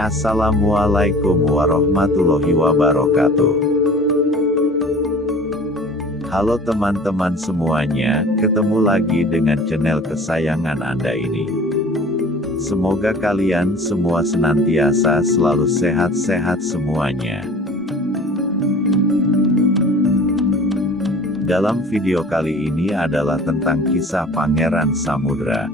Assalamualaikum warahmatullahi wabarakatuh. Halo teman-teman semuanya, ketemu lagi dengan channel kesayangan Anda ini. Semoga kalian semua senantiasa selalu sehat-sehat semuanya. Dalam video kali ini adalah tentang kisah Pangeran Samudra.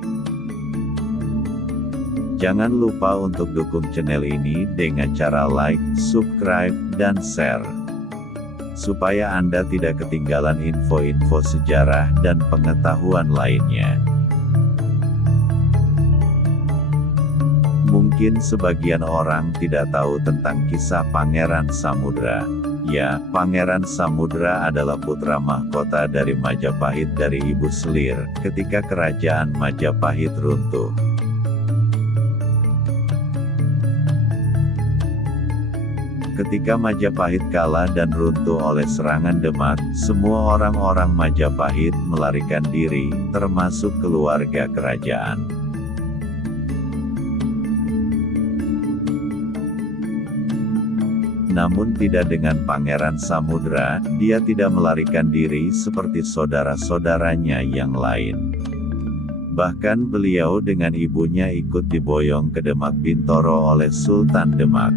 Jangan lupa untuk dukung channel ini dengan cara like, subscribe, dan share. Supaya Anda tidak ketinggalan info-info sejarah dan pengetahuan lainnya. Mungkin sebagian orang tidak tahu tentang kisah Pangeran Samudra. Ya, Pangeran Samudra adalah putra mahkota dari Majapahit dari Ibu Selir, ketika kerajaan Majapahit runtuh. Ketika Majapahit kalah dan runtuh oleh serangan Demak, semua orang-orang Majapahit melarikan diri, termasuk keluarga kerajaan. Namun tidak dengan Pangeran Samudra, dia tidak melarikan diri seperti saudara-saudaranya yang lain. Bahkan beliau dengan ibunya ikut diboyong ke Demak Bintoro oleh Sultan Demak.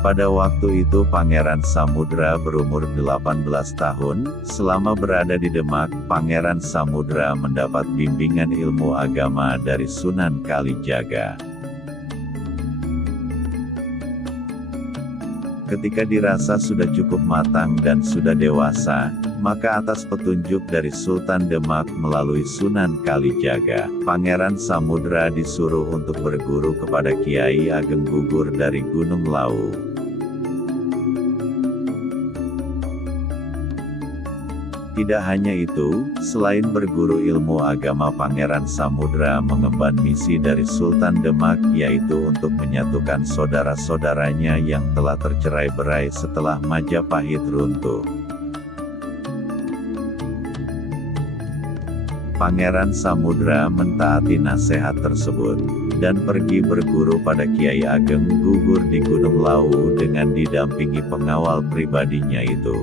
Pada waktu itu Pangeran Samudra berumur 18 tahun, selama berada di Demak, Pangeran Samudra mendapat bimbingan ilmu agama dari Sunan Kalijaga. Ketika dirasa sudah cukup matang dan sudah dewasa, maka atas petunjuk dari Sultan Demak melalui Sunan Kalijaga, Pangeran Samudra disuruh untuk berguru kepada Kiai Ageng Gugur dari Gunung Lawu. Tidak hanya itu, selain berguru ilmu agama, Pangeran Samudra mengemban misi dari Sultan Demak, yaitu untuk menyatukan saudara-saudaranya yang telah tercerai-berai setelah Majapahit runtuh. Pangeran Samudra mentaati nasihat tersebut, dan pergi berguru pada Kiai Ageng Gugur di Gunung Lawu dengan didampingi pengawal pribadinya itu.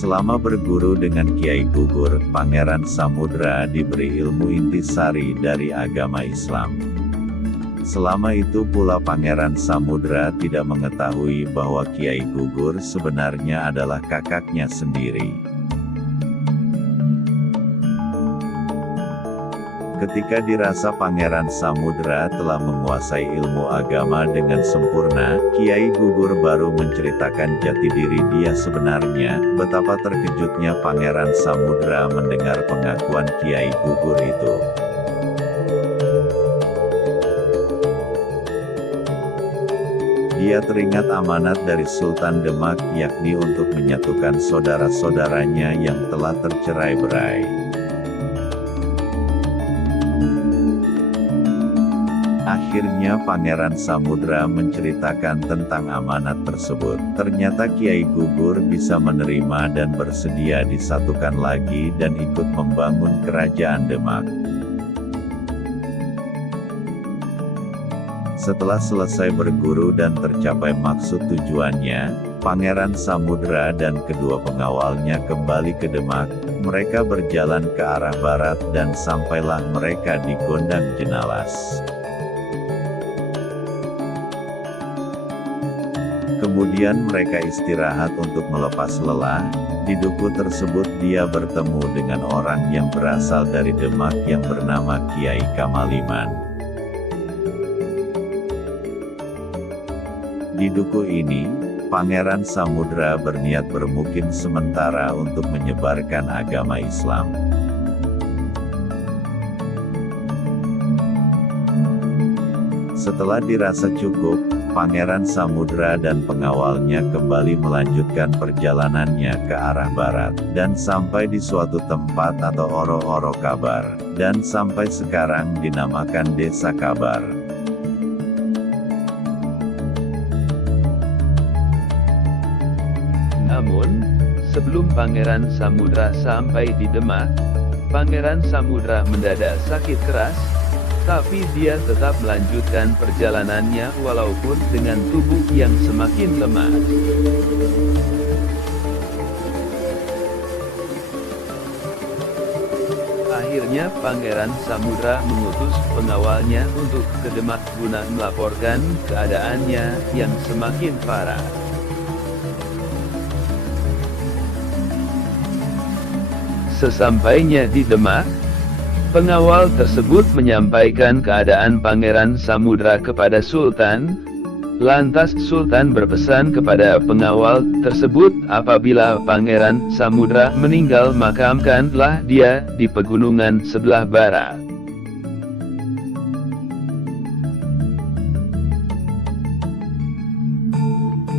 Selama berguru dengan Kiai Gugur, Pangeran Samudra diberi ilmu intisari dari agama Islam. Selama itu pula Pangeran Samudra tidak mengetahui bahwa Kiai Gugur sebenarnya adalah kakaknya sendiri. Ketika dirasa Pangeran Samudra telah menguasai ilmu agama dengan sempurna, Kiai Gugur baru menceritakan jati diri dia sebenarnya. Betapa terkejutnya Pangeran Samudra mendengar pengakuan Kiai Gugur itu. Dia teringat amanat dari Sultan Demak, yakni untuk menyatukan saudara-saudaranya yang telah tercerai-berai. Akhirnya Pangeran Samudra menceritakan tentang amanat tersebut. Ternyata Kiai Gugur bisa menerima dan bersedia disatukan lagi dan ikut membangun kerajaan Demak. Setelah selesai berguru dan tercapai maksud tujuannya, Pangeran Samudra dan kedua pengawalnya kembali ke Demak. Mereka berjalan ke arah barat dan sampailah mereka di Gondang Jenalas. Kemudian mereka istirahat untuk melepas lelah. Di duku tersebut dia bertemu dengan orang yang berasal dari Demak yang bernama Kiai Kamaliman. Di duku ini, Pangeran Samudra berniat bermukim sementara untuk menyebarkan agama Islam. Setelah dirasa cukup, Pangeran Samudra dan pengawalnya kembali melanjutkan perjalanannya ke arah barat, dan sampai di suatu tempat atau Oro-Oro Kabar, dan sampai sekarang dinamakan Desa Kabar. Namun, sebelum Pangeran Samudra sampai di Demak, Pangeran Samudra mendadak sakit keras, tapi dia tetap melanjutkan perjalanannya walaupun dengan tubuh yang semakin lemah. Akhirnya Pangeran Samudra mengutus pengawalnya untuk ke Demak guna melaporkan keadaannya yang semakin parah. Sesampainya di Demak, pengawal tersebut menyampaikan keadaan Pangeran Samudra kepada Sultan. Lantas Sultan berpesan kepada pengawal tersebut apabila Pangeran Samudra meninggal makamkanlah dia di pegunungan sebelah barat.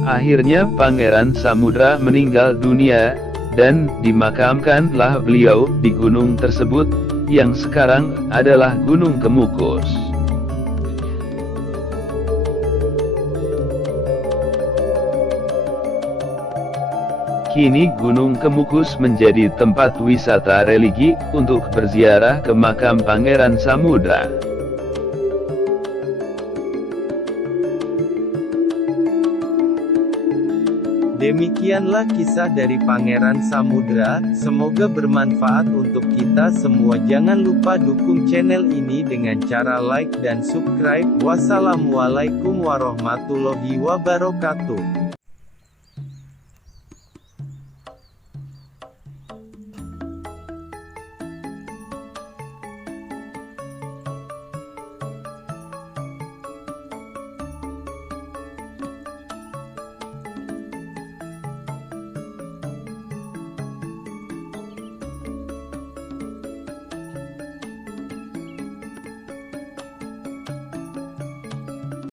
Akhirnya Pangeran Samudra meninggal dunia, dan dimakamkanlah beliau di gunung tersebut, yang sekarang adalah Gunung Kemukus. Kini Gunung Kemukus menjadi tempat wisata religi untuk berziarah ke makam Pangeran Samudra. Demikianlah kisah dari Pangeran Samudra, semoga bermanfaat untuk kita semua. Jangan lupa dukung channel ini dengan cara like dan subscribe. Wassalamualaikum warahmatullahi wabarakatuh.